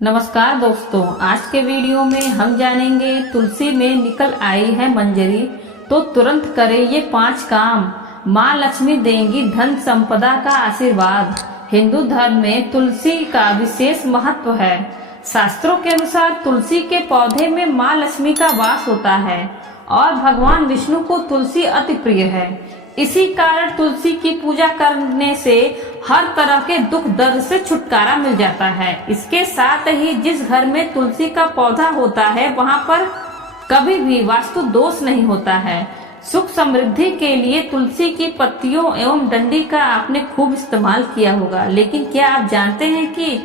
नमस्कार दोस्तों, आज के वीडियो में हम जानेंगे तुलसी में निकल आई है मंजरी तो तुरंत करें ये 5 काम। माँ लक्ष्मी देंगी धन संपदा का आशीर्वाद। हिंदू धर्म में तुलसी का विशेष महत्व है। शास्त्रों के अनुसार तुलसी के पौधे में माँ लक्ष्मी का वास होता है और भगवान विष्णु को तुलसी अति प्रिय है। इसी कारण तुलसी की पूजा करने से हर तरह के दुख दर्द से छुटकारा मिल जाता है। इसके साथ ही जिस घर में तुलसी का पौधा होता है वहां पर कभी भी वास्तु दोष नहीं होता है। सुख समृद्धि के लिए तुलसी की पत्तियों एवं डंडी का आपने खूब इस्तेमाल किया होगा, लेकिन क्या आप जानते हैं कि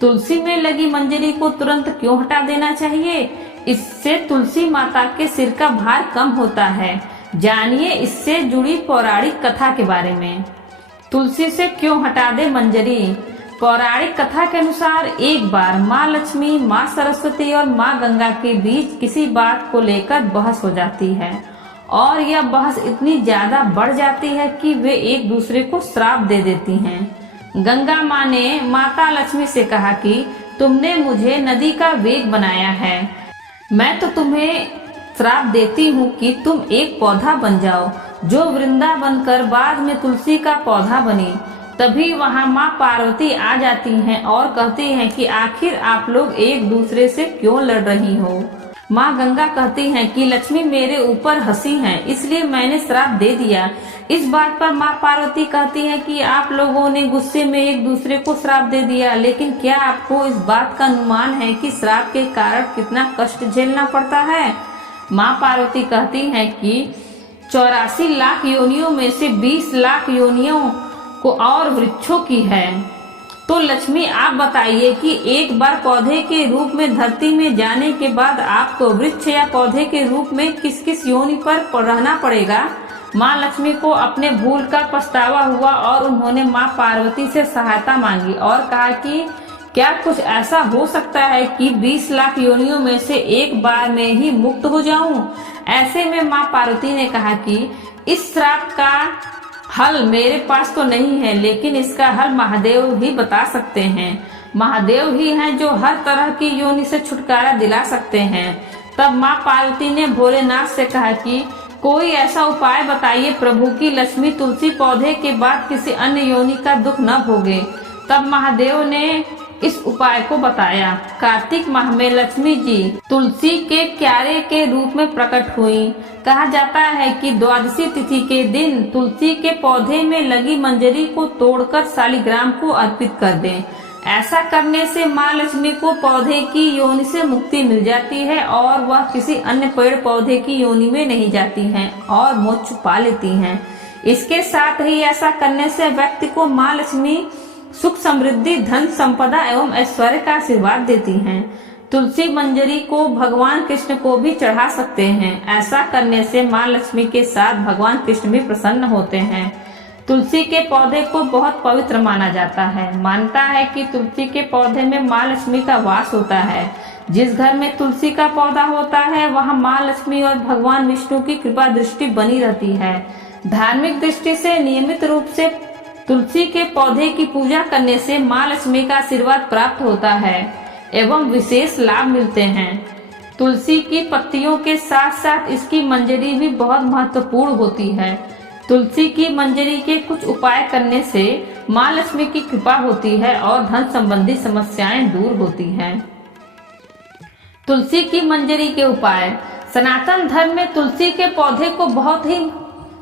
तुलसी में लगी मंजरी को तुरंत क्यों हटा देना चाहिए? इससे तुलसी माता के सिर का भार कम होता है। जानिए इससे जुड़ी पौराणिक कथा के बारे में। तुलसी से क्यों हटा दे मंजरी? पौराणिक कथा के अनुसार एक बार माँ लक्ष्मी, माँ सरस्वती और माँ गंगा के बीच किसी बात को लेकर बहस हो जाती है और यह बहस इतनी ज्यादा बढ़ जाती है कि वे एक दूसरे को श्राप दे देती हैं। गंगा माँ ने माता लक्ष्मी से कहा कि तुमने मुझे नदी का वेग बनाया है, मैं तो तुम्हें श्राप देती हूँ कि तुम एक पौधा बन जाओ जो वृंदा बनकर बाद में तुलसी का पौधा बनी। तभी वहाँ माँ पार्वती आ जाती हैं और कहती हैं कि आखिर आप लोग एक दूसरे से क्यों लड़ रही हो। माँ गंगा कहती हैं कि लक्ष्मी मेरे ऊपर हंसी हैं, इसलिए मैंने श्राप दे दिया। इस बात पर माँ पार्वती कहती हैं कि आप लोगों ने गुस्से में एक दूसरे को श्राप दे दिया, लेकिन क्या आपको इस बात का अनुमान है कि श्राप के कारण कितना कष्ट झेलना पड़ता है? माँ पार्वती कहती हैं कि 84 लाख योनियों में से 20 लाख योनियों को और वृक्षों की है। तो लक्ष्मी आप बताइए कि एक बार पौधे के रूप में धरती में जाने के बाद आपको वृक्ष या पौधे के रूप में किस किस योनि पर रहना पड़ेगा? माँ लक्ष्मी को अपने भूल का पछतावा हुआ और उन्होंने माँ पार्वती से सहायता मांगी और कहा कि क्या कुछ ऐसा हो सकता है कि 20 लाख योनियों में से एक बार में ही मुक्त हो जाऊं? ऐसे में माँ पार्वती ने कहा कि इस श्राप का हल मेरे पास तो नहीं है, लेकिन इसका हल महादेव ही बता सकते हैं। महादेव ही हैं जो हर तरह की योनि से छुटकारा दिला सकते हैं। तब माँ पार्वती ने भोलेनाथ से कहा कि कोई ऐसा उपाय बताइए प्रभु की लक्ष्मी तुलसी पौधे के बाद किसी अन्य योनि का दुख न भोगे। तब महादेव ने इस उपाय को बताया। कार्तिक माह में लक्ष्मी जी तुलसी के क्यारे के रूप में प्रकट हुई। कहा जाता है कि द्वादशी तिथि के दिन तुलसी के पौधे में लगी मंजरी को तोड़कर शालिग्राम को अर्पित कर दें। ऐसा करने से माँ लक्ष्मी को पौधे की योनि से मुक्ति मिल जाती है और वह किसी अन्य पेड़ पौधे की योनि में नहीं जाती हैं और मोक्ष पा लेती हैं। इसके साथ ही ऐसा करने से व्यक्ति को माँ लक्ष्मी सुख समृद्धि, धन संपदा एवं ऐश्वर्य का आशीर्वाद देती हैं। तुलसी मंजरी को भगवान कृष्ण को भी चढ़ा सकते हैं। ऐसा करने से माँ लक्ष्मी के साथ भगवान कृष्ण भी प्रसन्न होते हैं। तुलसी के पौधे को बहुत पवित्र माना जाता है। मानता है कि तुलसी के पौधे में माँ लक्ष्मी का वास होता है। जिस घर में तुलसी का पौधा होता है वहाँ माँ लक्ष्मी और भगवान विष्णु की कृपा दृष्टि बनी रहती है। धार्मिक दृष्टि से नियमित रूप से तुलसी के पौधे की पूजा करने से माँ लक्ष्मी का आशीर्वाद प्राप्त होता है एवं विशेष लाभ मिलते हैं। तुलसी की पत्तियों के साथ साथ इसकी मंजरी भी बहुत महत्वपूर्ण होती है। तुलसी की मंजरी के कुछ उपाय करने से माँ लक्ष्मी की कृपा होती है और धन संबंधी समस्याएं दूर होती हैं। तुलसी की मंजरी के उपाय। सनातन धर्म में तुलसी के पौधे को बहुत ही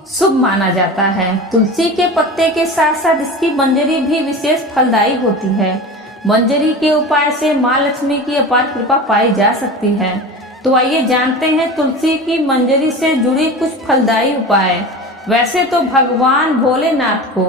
शुभ माना जाता है। तुलसी के पत्ते के साथ साथ इसकी मंजरी भी विशेष फलदायी होती है। मंजरी के उपाय से माँ लक्ष्मी की अपार कृपा पाई जा सकती है। तो आइए जानते हैं तुलसी की मंजरी से जुड़ी कुछ फलदायी उपाय। वैसे तो भगवान भोलेनाथ को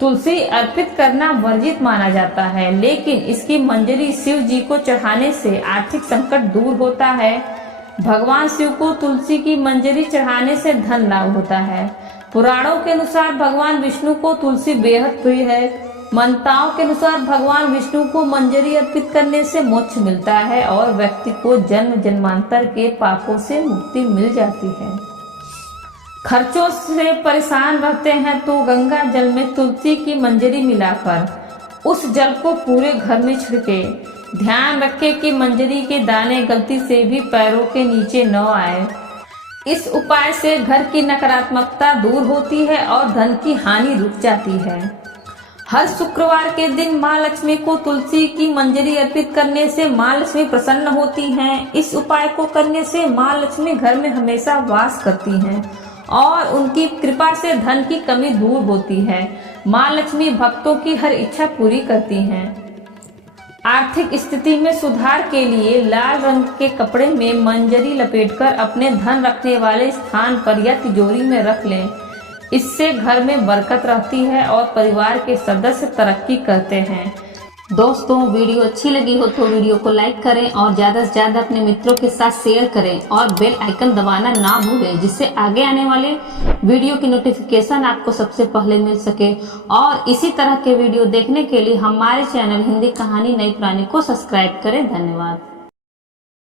तुलसी अर्पित करना वर्जित माना जाता है, लेकिन इसकी मंजरी शिव जी को चढ़ाने से आर्थिक संकट दूर होता है। भगवान शिव को तुलसी की मंजरी चढ़ाने से धन लाभ होता है। पुराणों के अनुसार भगवान विष्णु को तुलसी बेहद प्रिय है। मान्यताओं के अनुसार भगवान विष्णु को मंजरी अर्पित करने से मोक्ष मिलता है और व्यक्ति को जन्म जन्मांतर के पापों से मुक्ति मिल जाती है। खर्चों से परेशान रहते हैं तो गंगा जल में तुलसी की मंजरी मिलाकर उस जल को पूरे घर में छिड़के। ध्यान रखें कि मंजरी के दाने गलती से भी पैरों के नीचे न आए। इस उपाय से घर की नकारात्मकता दूर होती है और धन की हानि रुक जाती है। हर शुक्रवार के दिन माँ लक्ष्मी को तुलसी की मंजरी अर्पित करने से माँ लक्ष्मी प्रसन्न होती हैं। इस उपाय को करने से माँ लक्ष्मी घर में हमेशा वास करती हैं और उनकी कृपा से धन की कमी दूर होती है। माँ लक्ष्मी भक्तों की हर इच्छा पूरी करती हैं। आर्थिक स्थिति में सुधार के लिए लाल रंग के कपड़े में मंजरी लपेटकर अपने धन रखने वाले स्थान पर या तिजोरी में रख लें। इससे घर में बरकत रहती है और परिवार के सदस्य तरक्की करते हैं। दोस्तों, वीडियो अच्छी लगी हो तो वीडियो को लाइक करें और ज़्यादा से ज़्यादा अपने मित्रों के साथ शेयर करें और बेल आइकन दबाना ना भूलें, जिससे आगे आने वाले वीडियो की नोटिफिकेशन आपको सबसे पहले मिल सके। और इसी तरह के वीडियो देखने के लिए हमारे चैनल हिंदी कहानी नई पुरानी को सब्सक्राइब करें। धन्यवाद।